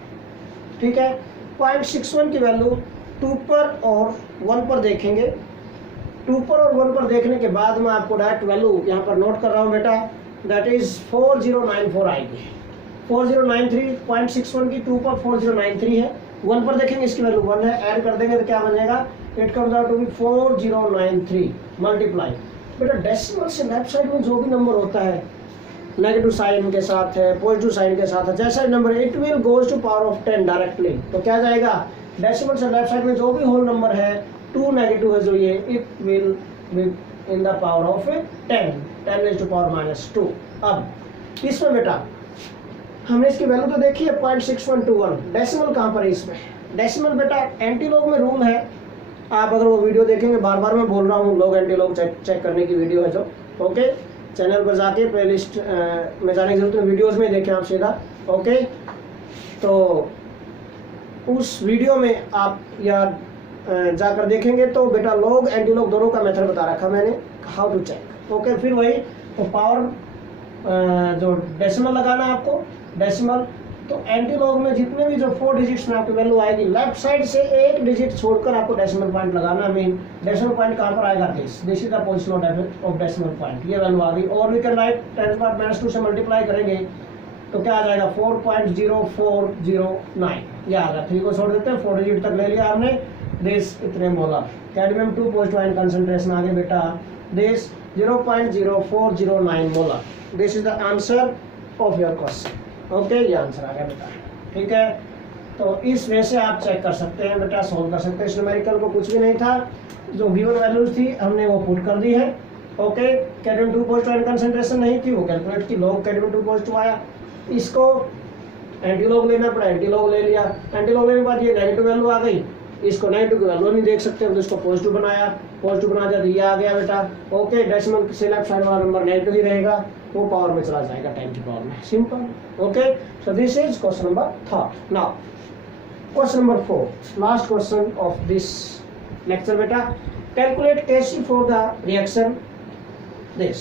ठीक है, 0.61 की वैल्यू 2 पर और 1 पर देखेंगे, 2 पर और 1 पर देखने के बाद मैं आपको डायरेक्ट वैल्यू यहाँ पर नोट कर रहा हूँ बेटा, दैट इज 4094 आएगी, 4093, 0.61 की 2 पर 4093 है, 1 पर देखेंगे इसकी वैल्यू 1 है, ऐड कर देंगे तो क्या बनेगा, it comes out to be 4093 multiply, बेटा डेसिमल से लेफ्ट साइड में जो भी नंबर होता है, नेगेटिव साइन के साथ है, पॉजिटिव साइन के साथ है, जैसा number it will goes to power of 10 directly, तो क्या जाएगा, डेसिमल से लेफ्ट साइड में जो भी होल नंबर है, 2 नेगेटिव है जो ये, it will be in the power of 10 raised to power -2। अब इसमें बेटा हमने इसकी वैल्यू तो देखी है 0.6121, डेसिमल कहाँ पर है इसमें, डेसिमल बेटा एंटीलॉग में रूल है, आप अगर वो वीडियो देखेंगे, बार बार मैं बोल रहा हूँ, लोग एंटीलॉग चेक करने की वीडियो है जो, ओके, चैनल पर जाके प्लेलिस्ट में जाने की जरूरत है, वीडियोज़ में देखें आप सीधा, ओके, तो उस वीडियो में आप या जाकर देखेंगे तो बेटा लॉग एंटीलॉग दोनों का मेथड बता रखा मैंने, हाउ टू चेक, ओके, फिर वही तो पावर जो डेसिमल लगाना है आपको, डेसिमल, तो एंटीलॉग में जितने भी जो 4 डिजिट्स में आपकी वैल्यू आएगी, लेफ्ट साइड से एक डिजिट छोड़कर आपको डेसिमल पॉइंट लगाना, मीन डेसिमल पॉइंट कहाँ पर आएगा, this is the position of decimal point, ये वैल्यू आ गई, और वी कैन राइट 10⁻² से मल्टीप्लाई करेंगे तो क्या आ जाएगा, 4.0409, ये आ गया, 3 को छोड़ देते हैं, 4 डिजिट तक ले लिया आपने, दिस इतने molar, cadmium 2 positive ion concentration आ गए बेटा, this 0.0409 molar, this is the answer of your question। Okay, ये आंसर आ गया बेटा। ठीक है, तो इस वे से आप चेक कर सकते हैं बेटा, सोल्व कर सकते हैं। इस न्यूमेरिकल को कुछ भी नहीं था, जो गिवन वैल्यूज थी हमने वो पुट कर दी है। Okay, cadmium 2 positive ion concentration नहीं थी, वो कैलकुलेट की, लॉग कैडमियम 2 पॉजिटिव आया। इसको एंटी लॉग लेना पड़ा, एंटी लॉग ले लिया। एंटी लॉग लेने के बाद ये नेगेटिव वैल्यू आ गई, इसको नेगेटिव की वैल्यू नहीं देख सकते, तो इसको पॉजिटिव बनाया, पॉजिटिव बना दिया तो ये आ गया बेटा। ओके, डेसिमल से लेफ्ट साइड वाला नंबर नेगेटिव ही रहेगा, वो पावर में चला जाएगा 10 की पावर में, simple. Okay, so this is question number 3। Now question number 4, last question of this lecture बेटा। Calculate Kc for the reaction this.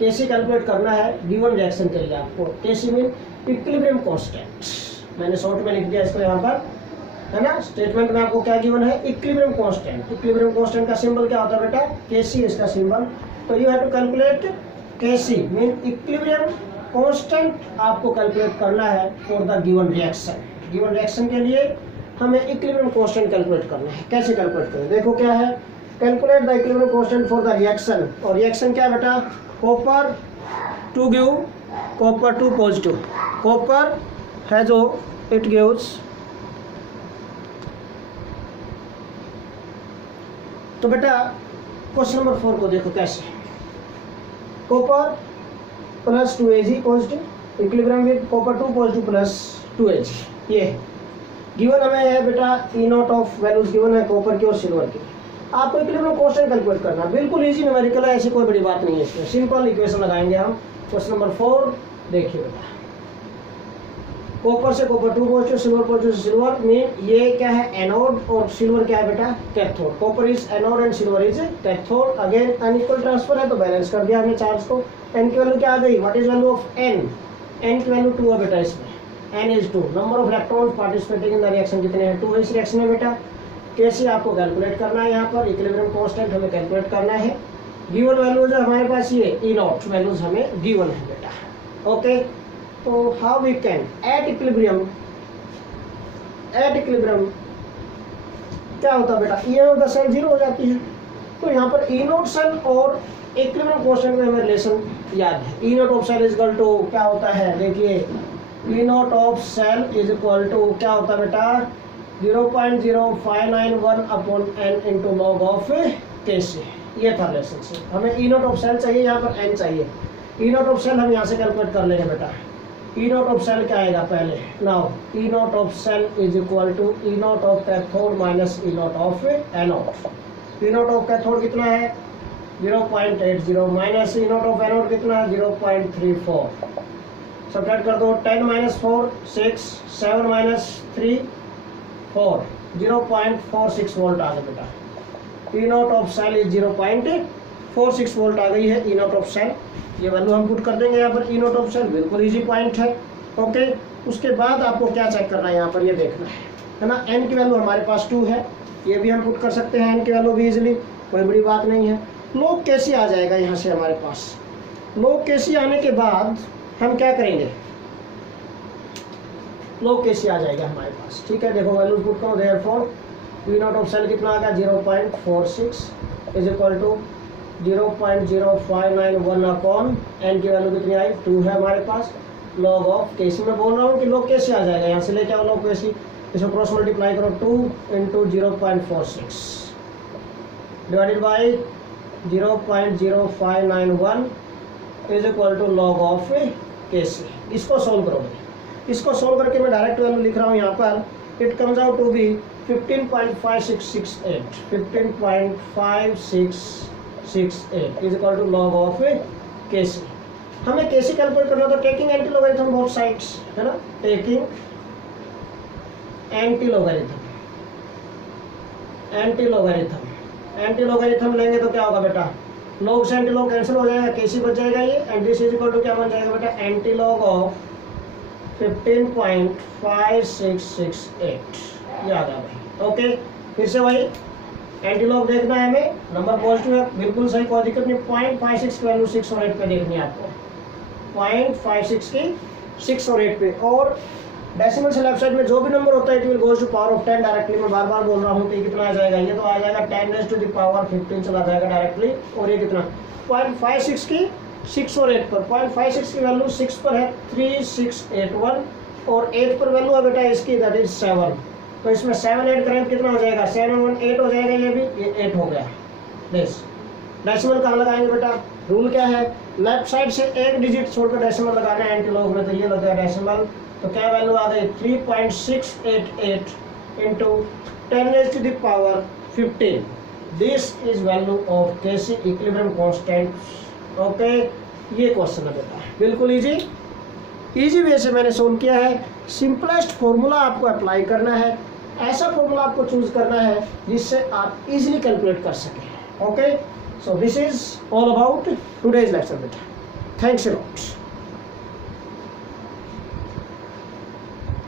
Kc calculate करना है गिवन रिएक्शन के लिए आपको। Kc मीन इक्विलिब्रियम कांस्टेंट, मैंने शॉर्ट में लिख दिया इसको यहाँ पर, है ना। स्टेटमेंट में आपको क्या गिवन है, इक्विलिब्रियम कांस्टेंट। इक्विलिब्रियम कांस्टेंट का सिंबल क्या होता है बेटा, Kc इसका सिंबल। तो you have to calculate Kc mean equilibrium constant, आपको कैलकुलेट करना है for the given reaction. Given reaction के लिए हमें इक्विलिब्रियम कांस्टेंट कैलकुलेट करना है। कैसे कैलकुलेट करें, देखो क्या है, calculate the equilibrium constant for the reaction. और रिएक्शन क्या है बेटा, copper two give copper 2 positive, copper है जो इट गिव्स, तो बेटा क्वेश्चन नंबर 4 को देखो कैसे। Copper plus 2Ag positive, equilibrium with copper 2 positive plus 2Ag। ये गिवन हमें है बेटा, E not of values given है कॉपर की और सिल्वर की। आपको इक्विलिब्रियम कांस्टेंट कैलकुलेट करना, बिल्कुल इजी न्यूमेरिकल है, ऐसी कोई बड़ी बात नहीं है इसमें। सिंपल इक्वेशन लगाएंगे हम। क्वेश्चन नंबर 4 देखिए बेटा, कॉपर से कॉपर 2 पॉजिटिव, सिल्वर पॉजिटिव से सिल्वर में, ये क्या है एनोड और सिल्वर क्या है बेटा cathode. Copper is anode and silver is cathode. Again unequal transfer है तो बैलेंस कर दिया हमने चार्ज को। एन की वैल्यू क्या आ गई, what is value of n, n की वैल्यू 2 है बेटा इसमें, n is 2। Number of electrons participating in the reaction कितने हैं, 2 है इस रिएक्शन में बेटा। कैसे आपको कैलकुलेट करना है, यहाँ पर इक्विलिब्रियम कांस्टेंट हमें कैलकुलेट करना है। गिवन वैल्यूज है हमारे पास, ये ई नॉट वैल्यूज हमें गिवन है बेटा। ओके, तो how we can at equilibrium, at equilibrium क्या होता है बेटा, ई ऑफ द सेल 0 हो जाती है। तो यहाँ पर ई नॉट सेल और इक्विलिब्रियम कांस्टेंट में हमें रिलेशन याद है। E not of cell is equal to क्या होता है, देखिए E not of cell is equal to क्या होता है बेटा, 0.0591 upon n into log of Kc। ये था रिलेशनशिप। हमें ई नॉट ऑफ सेल चाहिए, यहाँ पर एन चाहिए। ई नॉट ऑफ सेल हम यहाँ से कैलकुलेट कर लेंगे बेटा। ई नॉट ऑफ सेल क्या आएगा पहले, now E not of cell is equal to E not of cathode minus E not of anode. E not of cathode कितना है 0.80 minus E not of anode कितना है 0.34। सब्ट्रैक्ट कर दो, 10 माइनस 4 6, 7 माइनस 3 4, 0.46 वोल्ट आ गया बेटा। E not of cell is 0.46 volt आ गई है ई नॉट ऑफ सेल। ये वैल्यू हम पुट कर देंगे यहाँ पर। ई नॉट ऑफ सेल बिल्कुल इजी पॉइंट है। ओके, उसके बाद आपको क्या चेक करना है यहाँ पर, ये देखना है ना। एन की वैल्यू हमारे पास 2 है, ये भी हम पुट कर सकते हैं एन की वैल्यू भी इजिली, कोई बड़ी बात नहीं है। लॉग Kc आ जाएगा यहाँ से हमारे पास। लॉग Kc आने के बाद हम क्या करेंगे, लॉग Kc आ जाएगा हमारे पास। ठीक है, देखो वैल्यू पुट करो, therefore E not of cell कितना आ गया 0.46 is equal to 0.0591 upon N की वैल्यू कितनी आई 2 है हमारे पास। लॉग ऑफ Kc मैं बोल रहा हूँ कि लॉग Kc आ जाएगा, यहाँ से लेके आओ लॉग Kc, इसको क्रॉस मल्टीप्लाई करो 2 into 0.46 divided by 0.0591 is equal to log of Kc। इसको सोल्व करोगे, इसको सोल्व करके मैं डायरेक्ट वैल्यू लिख रहा हूँ यहाँ पर, it comes out to be 15.5668, 15.5668 is equal to log of Kc। हमें Kc कैलकुलेट करना तो taking anti logarithm both sides, है ना, taking anti logarithm, anti logarithm, anti logarithm लेंगे तो क्या होगा बेटा, लॉग से एंटी लॉग कैंसिल हो जाएगा, Kc बच जाएगा ये, and this is equal to क्या बन जाएगा बेटा, एंटी लॉग ऑफ 15.5668। ये आ गया भाई। ओके, फिर से भाई एंटी लॉग देखना है हमें, नंबर पॉजिटिव है बिल्कुल सही, कोई दिक्कत नहीं। 0.56 की वैल्यू 6 और 8 पे देखनी है आपको, 0.56 की 6 और 8 पे। और डेसिमल से लेफ्ट साइड में जो भी नंबर होता है it will goes to power of 10 directly. मैं बार बार बोल रहा हूँ, तो ये कितना आ जाएगा, ये तो आ जाएगा 10 raised to the power 15 चला जाएगा डायरेक्टली। और ये कितना 0.56 की 6 और 8 पर 0.56 की वैल्यू 6 पर है 3681 और 8 पर वैल्यू है बेटा इसकी दैट इज 7। तो इसमें 7 ऐड करेंगे कितना हो जाएगा 7 1 8 हो जाएगा, ये भी ये 8 हो गया। दिस डेसिमल कहाँ लगाएंगे बेटा, रूल क्या है लेफ्ट साइड से एक डिजिट छोड़कर डेसिमल लगाना है एंटीलॉग में, तो ये लग गया डेसिमल। तो क्या वैल्यू आ गई 3.688 into 10⁻⁻15। This is value of KC equilibrium constant. Okay, ये क्वेश्चन है बेटा, बिल्कुल इजी वे से मैंने सोल्व किया है। सिंपलेस्ट फॉर्मूला आपको अप्लाई करना है, ऐसा फॉर्मूला आपको चूज करना है जिससे आप इजीली कैलकुलेट कर सकें। Okay, so this is all about today's lecture beta. Thanks a lot.